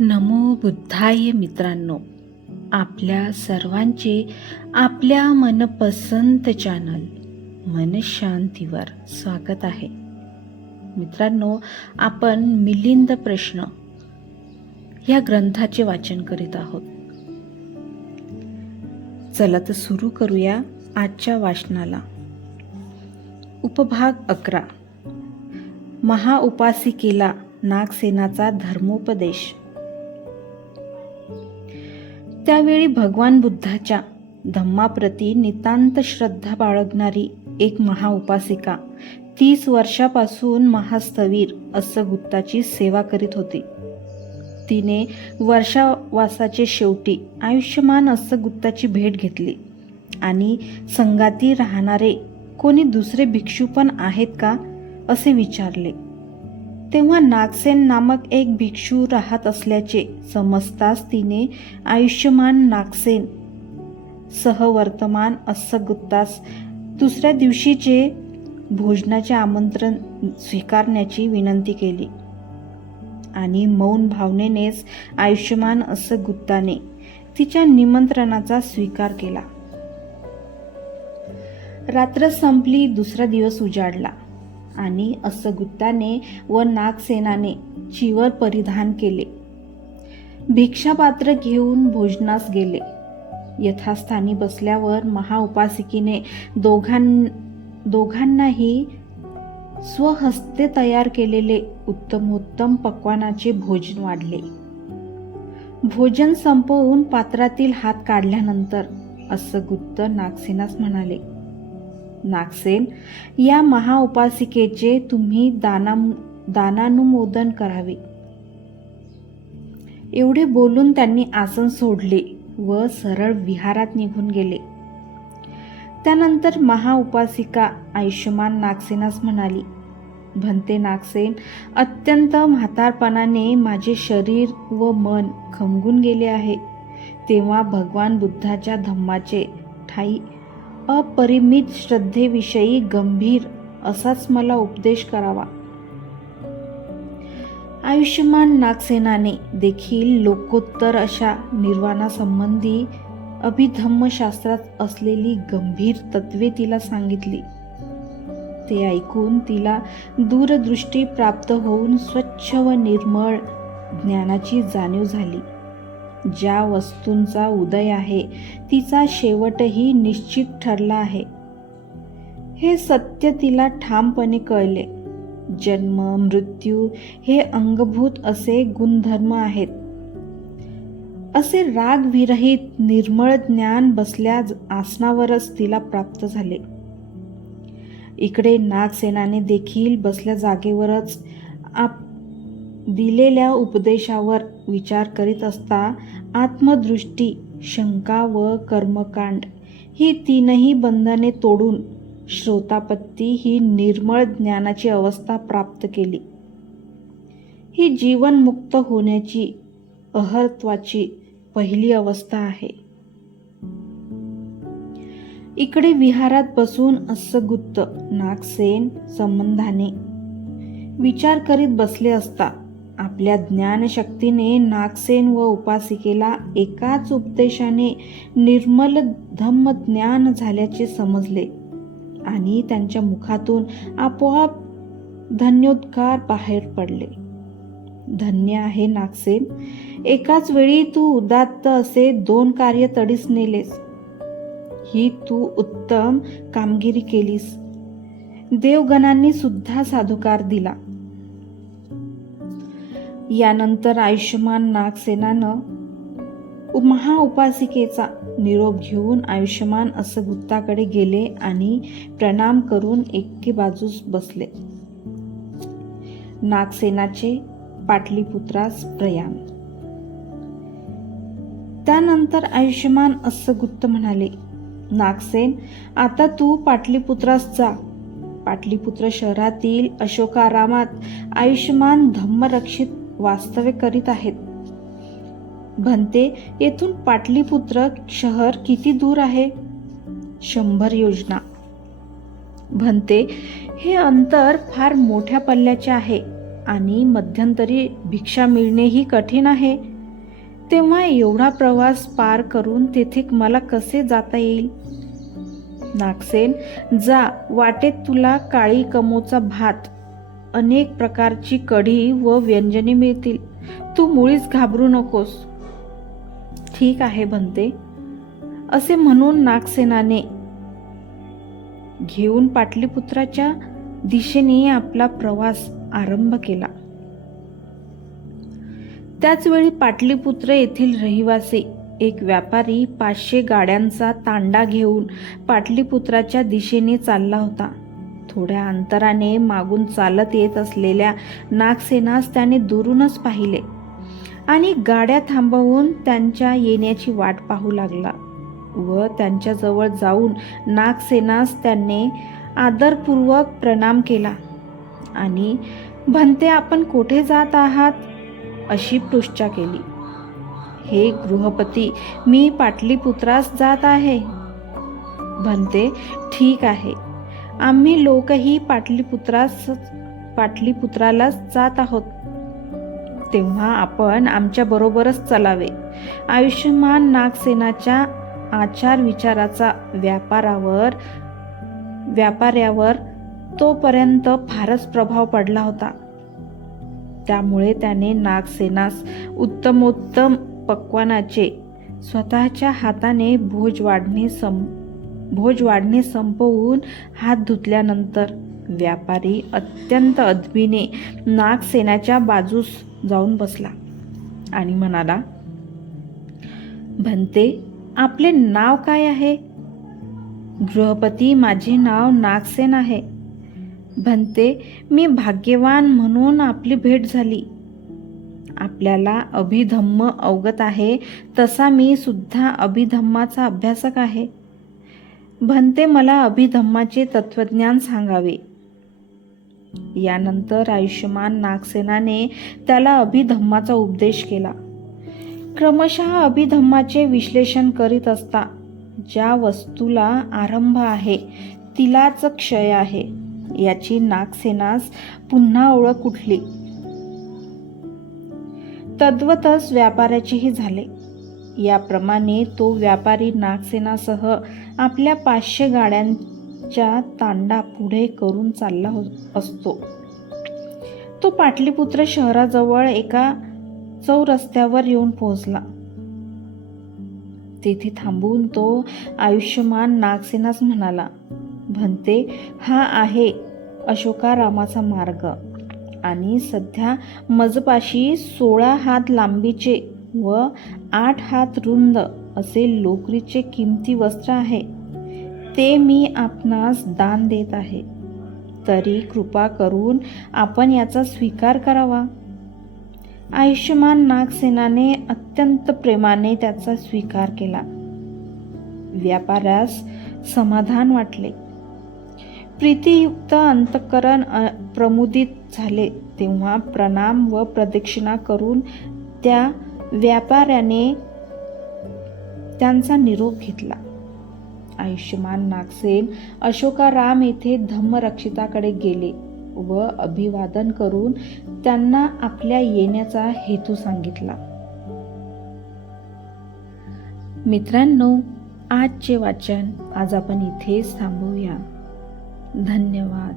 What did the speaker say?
नमो बुद्धाय मित्रांनो. आपल्या सर्वांचे आपल्या मनपसंत चॅनल मनशांतीवर स्वागत आहे. मित्रांनो आपण मिलिंद प्रश्न या ग्रंथाचे वाचन करीत आहोत. चला तर सुरू करूया आजच्या वाचनाला. उपभाग अकरा. महाउपासिकेला नागसेनाचा धर्मोपदेश. त्यावेळी भगवान बुद्धाच्या धम्माप्रती नितांत श्रद्धा बाळगणारी एक महाउपासिका तीस वर्षापासून महास्थवीर असं गुप्ताची सेवा करीत होती. तिने वर्षावासाचे शेवटी आयुष्यमान असं गुप्ताची भेट घेतली. आणि संगाती राहणारे कोणी दुसरे भिक्षू पण आहेत का? असे विचारले. तेव्हा नागसेन नामक एक भिक्षू राहत असल्याचे समजताच तिने आयुष्यमान नागसेन सहवर्तमान अस्सगुत्तास दुसऱ्या दिवशीचे भोजनाचे आमंत्रण स्वीकारण्याची विनंती केली आणि मौन भावनेनेच आयुष्यमान असं गुत्ताने तिच्या निमंत्रणाचा स्वीकार केला. रात्र संपली दुसरा दिवस उजाडला. आणि असं व नागसेनाने चिवर परिधान केले. भिक्षापात्र घेऊन भोजनास गेले. यथास्थानी बसल्यावर महाउपासिकीने दोघां दोघांनाही स्वहस्ते तयार केलेले उत्तमोत्तम पक्वानाचे भोजन वाढले. भोजन संपवून पात्रातील हात काढल्यानंतर असं नागसेनास म्हणाले नागसेन या महाउपासिकेचे तुम्ही दाना दानानुमोदन करावे. एवढे बोलून त्यांनी आसन सोडले व सरळ विहारात निघून गेले. त्यानंतर महाउपासिका आयुष्यमान नागसेनास म्हणाली भंते नागसेन अत्यंत म्हातारपणाने माझे शरीर व मन खमगून गेले आहे. तेव्हा भगवान बुद्धाच्या धम्माचे ठाई अपरिमित श्रद्धेविषयी गंभीर असाच मला उपदेश करावा. आयुष्यमान नागसेनाने देखील लोकोत्तर अशा निर्वाणासंबंधी अभिधम्मशास्त्रात असलेली गंभीर तत्वे तिला सांगितली. ते ऐकून तिला दूरदृष्टी प्राप्त होऊन स्वच्छ व निर्मळ ज्ञानाची जाणीव झाली. ज्या वस्तूंचा उदय आहे तिचा शेवटही निश्चित ठरला आहे. हे सत्य तिला ठामपणे कळले. जन्म मृत्यू हे अंगभूत असे गुणधर्म आहेत. असे राग विरहित निर्मळ ज्ञान बसल्या आसनावरच तिला प्राप्त झाले. इकडे नागसेनाने देखील बसल्या जागेवरच आप दिलेल्या उपदेशावर विचार करीत असता आत्मदृष्टी शंका व कर्मकांड ही तीनही बंधने तोडून श्रोतापत्ती ही निर्मळ ज्ञानाची अवस्था प्राप्त केली. ही जीवनमुक्त होण्याची अहर्त्वाची पहिली अवस्था आहे. इकडे विहारात बसून असगुत्त नागसेन संबंधाने विचार करीत बसले असता आपल्या ज्ञानशक्तीने नागसेन व उपासिकेला एकाच उपदेशाने निर्मल धम्म ज्ञान झाल्याचे समजले. आणि त्यांच्या मुखातून आपोआप धन्योद्गार बाहेर पडले. धन्य आहे नागसेन एकाच वेळी तू उदात्त असे दोन कार्य तडीस नेलेस. ही तू उत्तम कामगिरी केलीस. देवगणांनी सुद्धा साधुकार दिला. यानंतर आयुष्यमान नागसेनानं महाउपासिकेचा निरोप घेऊन आयुष्यमान असं गुप्ताकडे गेले आणि प्रणाम करून एके बाजूस बसले. नागसेनाचे पाटलीपुत्रास प्रयाण. त्यानंतर आयुष्यमान असं गुप्त म्हणाले नागसेन आता तू पाटलीपुत्रास जा. पाटलीपुत्र शहरातील अशोकारामात आयुष्यमान धम्मरक्षित वास्तव्य करीत आहेत. भंते येथून पाटलीपुत्र शहर किती दूर आहे? शंभर योजना. भंते हे अंतर फार मोठ्या पल्ल्याचे आहे आणि मध्यंतरी भिक्षा मिळणेही कठीण आहे. तेव्हा एवढा प्रवास पार करून तेथे मला कसे जाता येईल? नागसेन जा वाटेत तुला काळी कमोचा भात. अनेक प्रकारची कढी व व्यंजने मिळतील. तू मुळीच घाबरू नकोस. ठीक आहे बनते असे म्हणून नागसेनाने घेऊन पाटलीपुत्राच्या दिशेने आपला प्रवास आरंभ केला. त्याचवेळी पाटलीपुत्र येथील रहिवासी एक व्यापारी पाचशे गाड्यांचा तांडा घेऊन पाटलीपुत्राच्या दिशेने चालला होता. थोड्या अंतराने मागून चालत येत असलेल्या नागसेनास त्याने दुरूनच पाहिले आणि गाड्या थांबवून त्यांच्या येण्याची वाट पाहू लागला व त्यांच्याजवळ जाऊन नागसेनास त्याने आदरपूर्वक प्रणाम केला. आणि भंते आपण कोठे जात आहात? अशी पृष्ठा केली. हे गृहपती मी पाटलीपुत्रास जात आहे. भंते ठीक आहे. आम्ही लोकही पाटलीपुत्रास पाटलीपुत्रालाच जात आहोत. तेव्हा आपण आमच्या बरोबरच चलावे. आयुष्यमान नागसेनाच्या आचार विचाराचा व्यापारावर व्यापाऱ्यावर तोपर्यंत फारच प्रभाव पडला होता. त्यामुळे त्याने नागसेनास उत्तमोत्तम पक्वानाचे स्वतःच्या हाताने भोज वाढणे सम भोज वाढणे संपवून हात धुतल्यानंतर व्यापारी अत्यंत अदबीने नागसेनाच्या बाजूस जाऊन बसला आणि म्हणाला भंते आपले नाव काय आहे? गृहपती माझे नाव नागसेन आहे. भंते मी भाग्यवान म्हणून आपली भेट झाली. आपल्याला अभिधम्म अवगत आहे तसा मी सुद्धा अभिधम्माचा अभ्यासक आहे. भंते मला अभिधम्माचे तत्वज्ञान सांगावे. यानंतर आयुष्यमान नागसेनाने त्याला अभिधम्माचा उपदेश केला. क्रमशः अभिधम्माचे विश्लेषण करीत असता ज्या वस्तूला आरंभ आहे तिलाच क्षय आहे याची नागसेनास पुन्हा ओळख उठली. तद्वतच व्यापाऱ्याचेही झाले. याप्रमाणे तो व्यापारी नागसेनासह आपल्या पाचशे गाड्यांच्या तांडा पुढे करून चालला हो- असतो. तो पाटलीपुत्र शहराजवळ एका चौरस्त्यावर येऊन पोहोचला. तेथे थांबून तो आयुष्यमान नागसेनास म्हणाला भंते हा आहे अशोकारामाचा मार्ग आणि सध्या मजपाशी सोळा हात लांबीचे व आठ हात रुंद असे लोकरीचे किमती वस्त्र आहे. ते मी आपणास दान देत आहे. तरी कृपा करून आपण याचा स्वीकार करावा. आयुष्यमान नागसेनाने अत्यंत प्रेमाने त्याचा स्वीकार केला. व्यापाऱ्यास समाधान वाटले. प्रीतियुक्त अंतकरण प्रमुदित झाले. तेव्हा प्रणाम व प्रदक्षिणा करून त्या व्यापाऱ्याने त्यांचा निरोप घेतला. आयुष्यमान नागसेन अशोकाराम येथे धम्मरक्षिताकडे गेले व अभिवादन करून त्यांना आपल्या येण्याचा हेतू सांगितला. मित्रांनो आजचे वाचन आज आपण इथेच थांबवूया धन्यवाद.